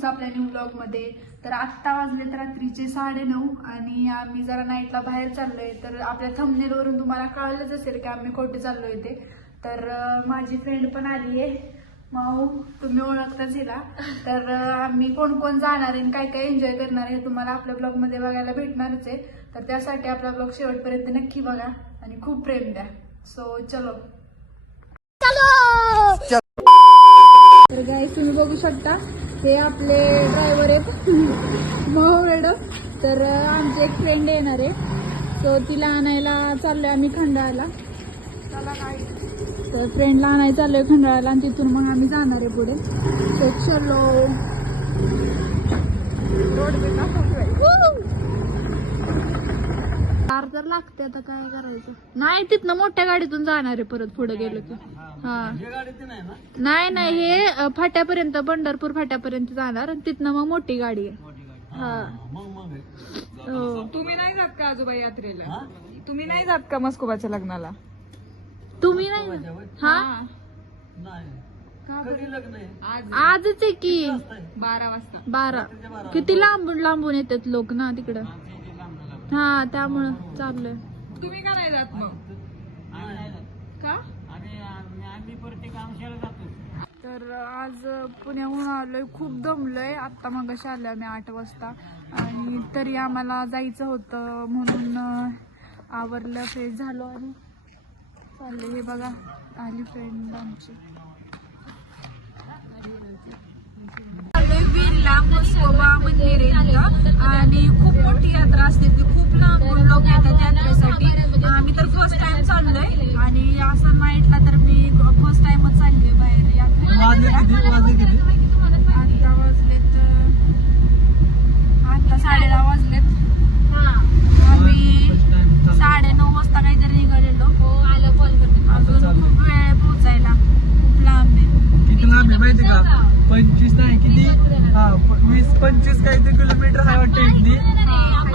तुमचं आपल्या new blog मध्ये. तर आत्ता वाजले तर रात्रीचे 9:30 आणि आम्ही जरा नाईटला बाहेर चाललोय. तर आपल्या थंबनेल वरून तुम्हाला कळलंच असेल की आम्ही कुठे चाललोय ते. तर माझी फ्रेंड पण आली आहे माऊ, तुम्ही ओळखताच हिला. तर आम्ही कोण कोण जाणार आहे, काय काय एन्जॉय करणार आहे तुम्हाला आपल्या ब्लॉग मध्ये बघायला भेटणारच आहे. तर त्यासाठी आपला ब्लॉग शेवटपर्यंत नक्की बघा आणि खूप प्रेम द्या. सो चलो. तर गाईस तुम्ही बघू शकता हे आपले ड्रायव्हर आहेत माऊ मॅडम. तर आमची एक फ्रेंड येणार आहे, सो तिला आणायला चाललोय आम्ही खंडाळ्याला. तर फ्रेंडला आणायला चाललोय खंडाळ्याला आणि तिथून मग आम्ही जाणार आहे पुढे. सो चलो. कार तर लागते, आता काय करायचं. नाही तिथनं मोठ्या गाडीतून जाणार आहे परत पुढे गेलो की. हा नाही नाही हे फाट्यापर्यंत, पंढरपूर फाट्यापर्यंत जाणार आणि तिथनं मग मोठी गाडी आहे. हा तुम्ही नाही जात का आजोबा यात्रेला? तुम्ही नाही जात का मस्कोबाच्या लग्नाला? तुम्ही नाही? हा आजच आहे की 12 वाजता. 12. किती लांबून लांबून येतात लोक ना तिकडं. हा त्यामुळं चाललंय. तुम्ही का नाही जात मग? का? तर आज पुण्याहून आलोय, खूप दमलोय. आत्ता मगाशी आलोय आम्ही 8 वाजता आणि तरी आम्हाला जायचं होतं म्हणून आवरलं, फ्रेश झालो आणि चालले. हे बघा आली फ्रेंड आमची. वीरला मस्कोबा मंदिर आहे आणि खूप मोठी यात्रा असते ती, खूप लांबून लोक येतात यात्रेसाठी. आम्ही तर फर्स्ट टाइम चाललोय आणि असं नाईटला तर मी फर्स्ट टाइमच चालले बाहेर यात्रेला. आता 10:30 वाजलेत. आम्ही 9:30 वाजता काहीतरी निघालेलो. अजून खूप वेळ पोचायला, खूप लांब आहे. किती लांब आहे माहिती का? 25 नाही किती 20-25 काहीतरी किलोमीटर आहे वाटतं इथली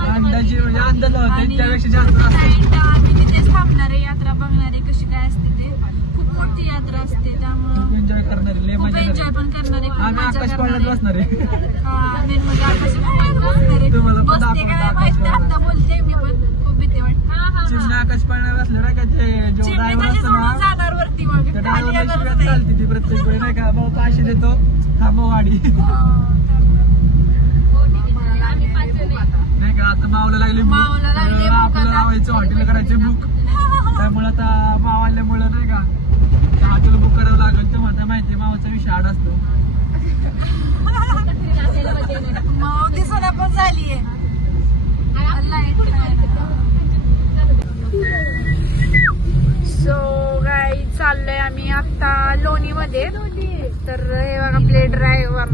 अंदाजे, म्हणजे अंदाज होते त्यापेक्षा जास्त असते. आम्ही तिथेच थांबणार आहे, यात्रा बघणार आहे कशी काय असते ते. खूप मोठी यात्रा असते त्यामुळे एन्जॉय करणार आहे, खूप एन्जॉय पण करणार आहे, खूप आम्ही मजा आकाश करणार पाळण्यात आहे. बसणार आहे. हा मेन म्हणजे आकाश पाळण्यात बसणार आहे. तुम्हाला पण बसते दाखवतो काय माहिती, आता बोलते मी पण खूप भीती वाटते. चिमण्या आकाश पाळण्यात बसले ना का ते जो चिमणी ड्रायव्हर तशी असतो सोडून ना जाणार वरती, मग त्या खाली ड्रायव्हरला येणारच शिव्यात नाही. चालते ती प्रत्येक वेळी नाही का, भाऊ 500 देतो थांबव गाडी नाही का. आता मावला लागली भूक. मावला लागली भूक आपल्याला आता. लावायचं हॉटेल करायचे बुक, त्यामुळे आता माव आल्यामुळे नाही का हॉटेल बुक करावं लागेल. तर मला माहिती मावाचा विषय आड असतो. माव दिसायला पण झालीये. सो गाई चाललोय आम्ही आता लोणी मध्ये. तर हे बघा आपले ड्रायव्हर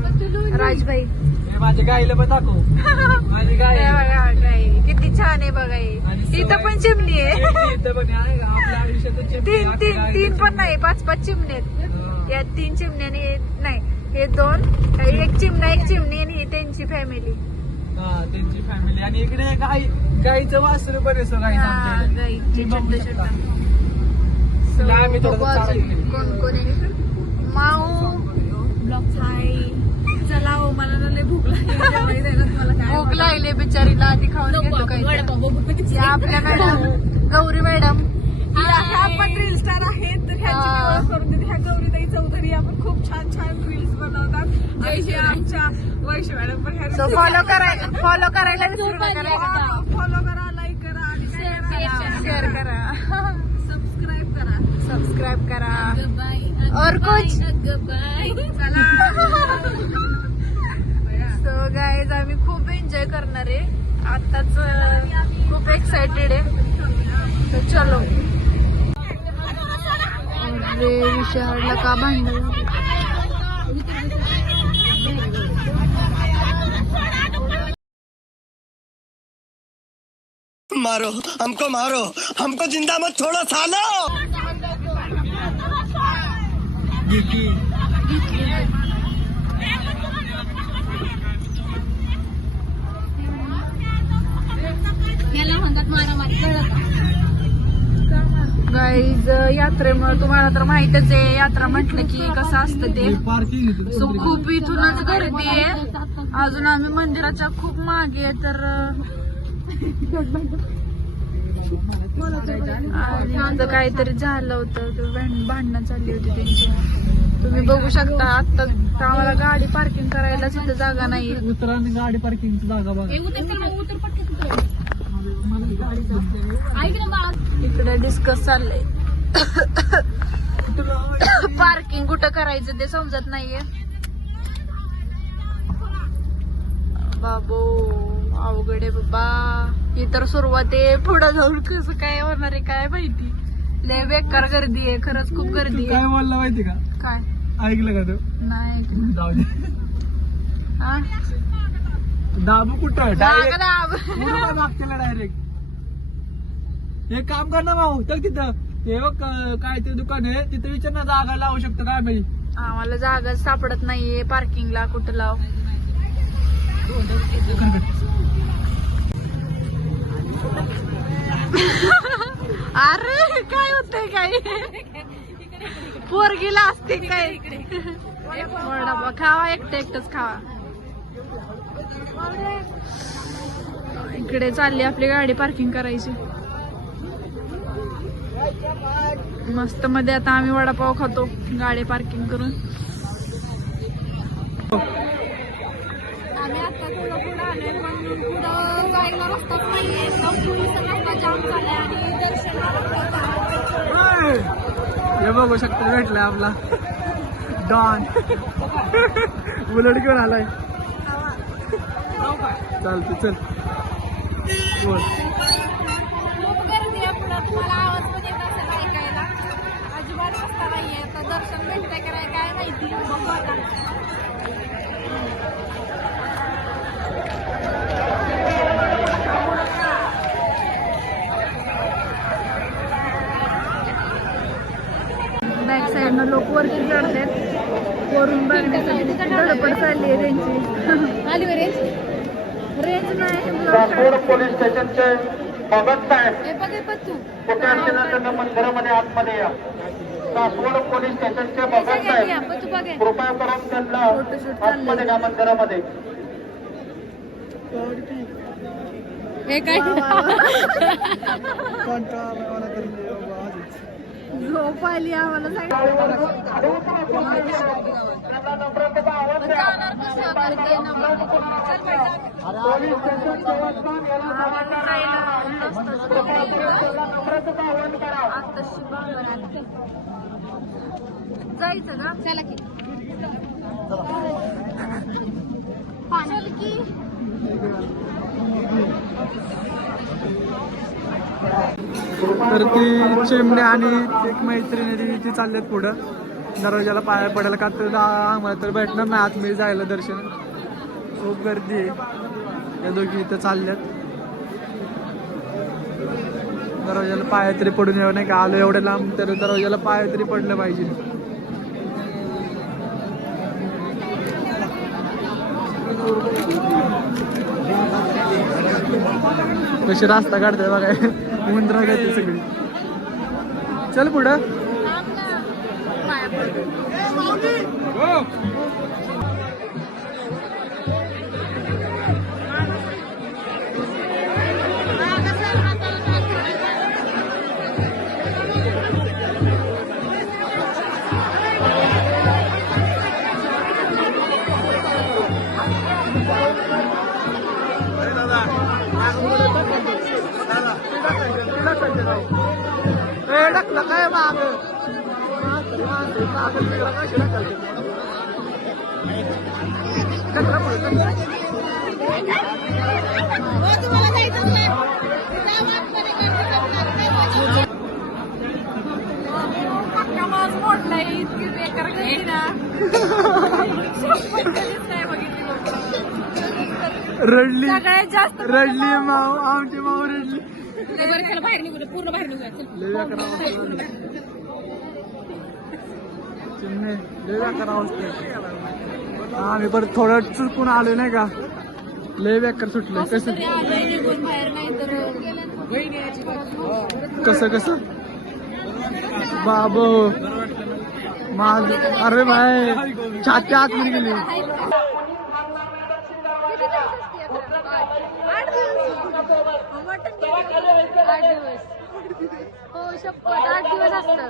राजभाई. हे माझ्या गाईला पण दाखव. माझी गाय हे बघा गाई किती छान आहे बघा. आणि इथं पण चिमणी आहे. इथं पण आहे का? आपल्या आयुष्यात चिमणी, तीन पण नाही, 5 चिमणे आहेत. या 3 चिमण्याने नाही, हे 2, एक चिमणी आणि त्यांची फॅमिली. हा त्यांची फॅमिली. आणि इकडे गाईचं वासरू पण आहे. गाईची छोट आम्ही थोडं कोण कोण आहे. माऊ हाय. चला हो, मला लय भूक लागली बिचारीला. आधी खाऊन घेतो काही. आपल्या मॅडम गौरी मॅडम ह्या पण रील स्टार आहेत, तर ह्याची मी ओळख करून देते. ह्या गौरीताई चौधरी आपण खूप छान छान रील्स बनवतात. आणि हे आमच्या वैश्य मॅडम पण सो फॉलो करायला विसरू नका. फॉलो करा, लाईक करा आणि शेअर करा, सबस्क्राईब करा. और कुछ. सो गाईज आम्ही खूप एन्जॉय करणार आहे. आताच खूप एक्साइटेड आहे. तर चलो. अरे विशाळला का भांडण. मारो हमको जिंदा मत छोड़ो सालो. याला म्हणतात मारामारी. गाईज यात्रेमुळे तुम्हाला तर माहितच आहे, यात्रा म्हटलं की कसं असतं ते. पार्किंग सो खूप इथूनच गर्दी आहे. अजून आम्ही मंदिराच्या खूप मागे आहे, तर तिथं काहीतरी झालं होतं, भांडणं चालली होती त्यांची. तुम्ही बघू शकता आता आम्हाला गाडी पार्किंग करायला तिथं जागा नाही. उतरा आणि गाडी पार्किंगची जागा बघा. इकडे डिस्कस चाललंय. पार्किंग कुठं करायचं ते समजत नाहीये. बाबो अवघड आहे बाबा. ही तर सुरुवात आहे, पुढे जाऊन कसं काय होणार आहे काय माहिती. लय बेकार गर्दी आहे, खरंच खूप गर्दी काय आहे. बोलला माहिती का? काय ऐकलं का तू? नाही जाऊ दे. हा? दाबू कुठं जागा दाब. Direct direct. हे काम कर ना भाऊ, चल तिथं ते बघ काय ते दुकान आहे तिथे विचार ना, जागा लावू शकतो काय बाई. आम्हाला जागा सापडत नाहीये पार्किंगला, कुठं लाव. अरे काय होतंय काय, पोरगीला असते काय. वडापाव खावा, एकटं एकटंच खावा. इकडे चालली आपली गाडी पार्किंग करायची. मस्त मध्ये आता आम्ही वडापाव खातो गाडी पार्किंग करून. आम्ही आता थोडं पुढं आलोय, पण पुढं जायला रस्ताच नाहीये. रस्ता जाम झालाय आणि हे बघू शकतो भेटलाय आपला डॉन. बुलेट घेऊन आलाय. चालते चल बोल. खूप गर्दी आहे पुढं, तुम्हाला आवाज पण येत असेल ऐकायला. अजिबात रस्ता नाहीये. तर दर्शन भेटतंय का नाही काय माहिती, बघू आता. बॅक साईडनं लोक वरती चढतात, वरून बघण्यासाठी धडपड चालली आहे त्यांची. आली रेंज रेंज नाही. पोलीस स्टेशनचे भगत साहेब कुठे असतील तर मंदिरामध्ये आतमध्ये या. सासवड पोलीस स्टेशनचे भगत साहेब कृपया करून त्यांना आतमध्ये या मंदिरामध्ये. हे काय झोप आली आम्हाला. जायचं का? चला की तर ती चिमणे आणि एक मैत्रिणी ती चालल्यात पुढं दरवाजाला पाया पडायला. का तर आम्हाला तर भेटणार नाही आतमध्ये जायला दर्शन. खूप गर्दी आहे. या दोघी इथं चालल्यात. दरवाजाला पाया तरी पडून यावं नाही का, आलो एवढ्या लांब तर दरवाजाला पाया तरी पडलं पाहिजे. कशी रास्ता काढताय बघाय, उंदरा काय ते सगळी. चल पुढं. टाकलं काय माग रडली रडली माऊ, आमची माऊ रडली. बाहेर निघू पूर्ण बाहेर आम्ही परत थोडं चुकून आलो नाही का, लय बेकार सुटलं. कसं बाहेर नाही तर कसं कसं बाबू माझ अरे भाई छाती आतमध्ये गेली. हो शपथ 8 दिवस असतं.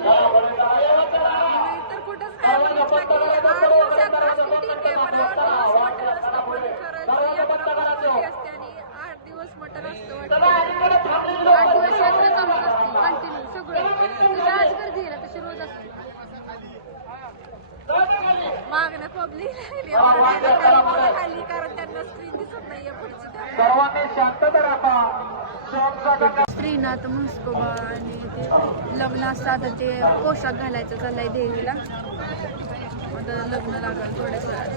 तर कुठंच काय बघितलं की 8 दिवस यात्रा असते ठीक आहे, पण 8 दिवस मटण असतं. पण खरंच यात्रा खूप मोठी असते आणि 8 दिवस मटण असतं वाटतं. 8 दिवस यात्रा चालूच असते कंटिन्यू सगळं. तुझ्या आज गर्दी आहे ना तशी रोज असते. मागणं पब्लिक खाली कारण त्यांना स्क्रीन दिसत नाहीये पुढची. सर्वांनी शांतता राखा. श्रीनाथ म्हस्कोबा आणि ते लग्न असतं. आता ते पोशाख घालायचं चाललंय देवीला. आता लग्न लागलं थोड्याच वेळात.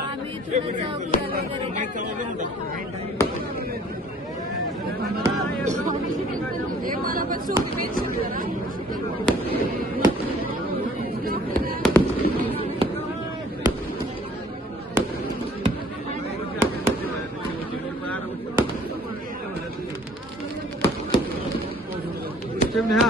आम्ही इथूनच गुलाल वगैरे मला पण सोपी मेन्शन करा. चिमणे हा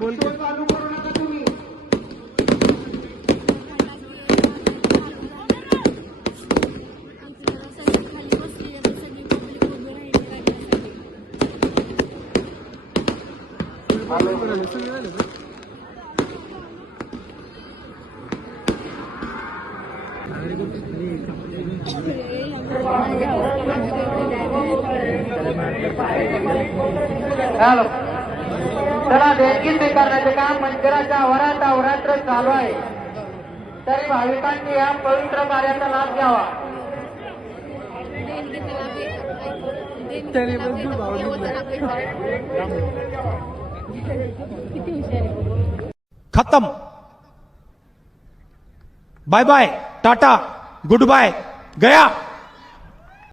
बोल की. खाली बसली सगळी पब्लिक उभी राहिली. हॅलो चला देणगी स्वीकारण्याचे काम मंदिराच्या आवारात अवरात्र चालू आहे. तरी भाविकांनी या पवित्र कार्याचा लाभ घ्यावा. त्याने पण तू भाव खत्म. Bye bye tata goodbye गया.